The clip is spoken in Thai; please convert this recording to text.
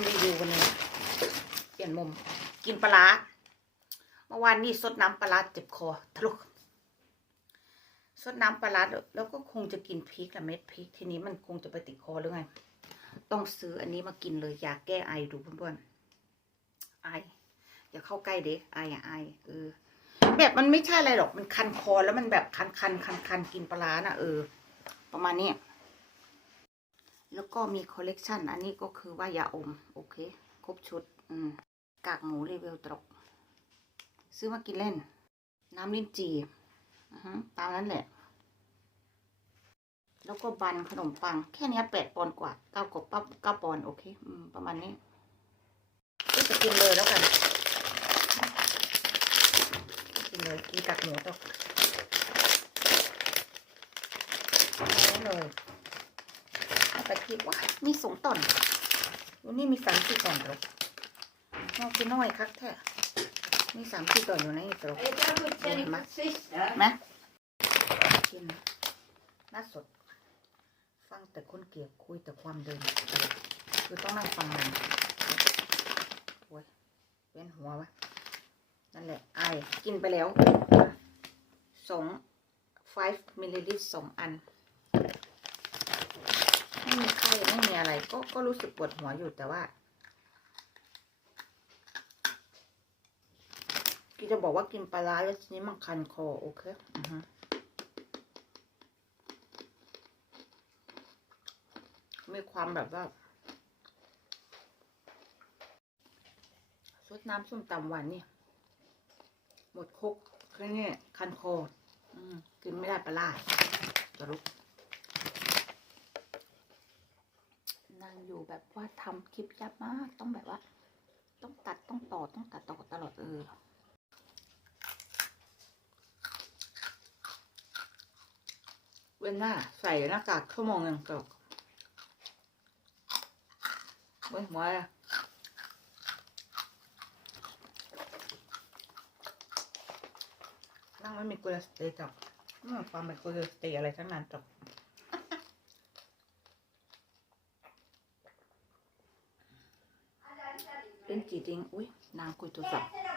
ำรีวิววันนี้เปลี่ยนมุม กินปลาร้าเมื่อวานนี่ซดน้ำปลาร้าเจ็บคอทะลุซดน้ำปลาร้าแล้วก็คงจะกินพริกอะเม็ดพริก ทีนี้มันคงจะไปติดคอหรือไง ต้องซื้ออันนี้มากินเลยยาแก้ไอดูเพื่อนๆไออย่าเข้าใกล้เด็กไออะไอเออแบบมันไม่ใช่อะไรหรอกมันคันคอแล้วมันแบบคันคันคันคันกินปลาร้าน่ะเออ ประมาณนี้ แล้วก็มีคอลเลกชันอันนี้ก็คือว่ายาอม โอเค ครบชุด อืม กากหมูรีวิวตรก ซื้อมากินเล่น น้ำลิ้นจี่อือฮึตามนั้นแหละ แล้วก็บันขนมปัง แค่นี้แปดปอนด์กว่าเก้ากบปั๊บเก้าปอนด์โอเค อืม ประมาณนี้ก็จะกินเลยแล้วกัน กินเลย กินกากหมูตรกเลย เอาไปคิดว่ามีสองตอนวันนี้มีสามสี่ตอนหรอกนอกคือน้อยคักแท้มีสามสี่ตอนอยู่ในนี้ตรก Är det gudstjänst på sista? ไหมกินน่าสด ฟังแต่คนเกลียดคุยแต่ความเดิมคือต้องนั่งฟังมันโอ้ยเว้นหัววะนั่นแหละไอายกินไปแล้วสอง5มิลลิลิตรสองอัน ไม่มีไม่มีอะไรก็ก็รู้สึกปวดหัวอยู่แต่ว่ากินจะบอกว่ากินปลาร้าแล้วทีนี้มันคันคอโอเคอือฮึมีความแบบว่าซดน้ำส้มตำหวานนี่หมดคุกแค่นี้คันคอ อืมกินไม่ได้ปลาร้าจะลุกางอยู่แบบว่าทำคลิปยับมากต้องแบบว่า ต้องตัดต้องต่อต้องตัดต่อตลอดเออเว้นหน้าใส่หน้ากากชั่วโมงหนึ่งก็เว้นหัวอะนั่งไม่มีกุลสติจอกไม่มีความเป็นกุลสติอะไรทั้งนั้นจอ เป็นจีจริงอุ้ยนางคุยโทรศัพท์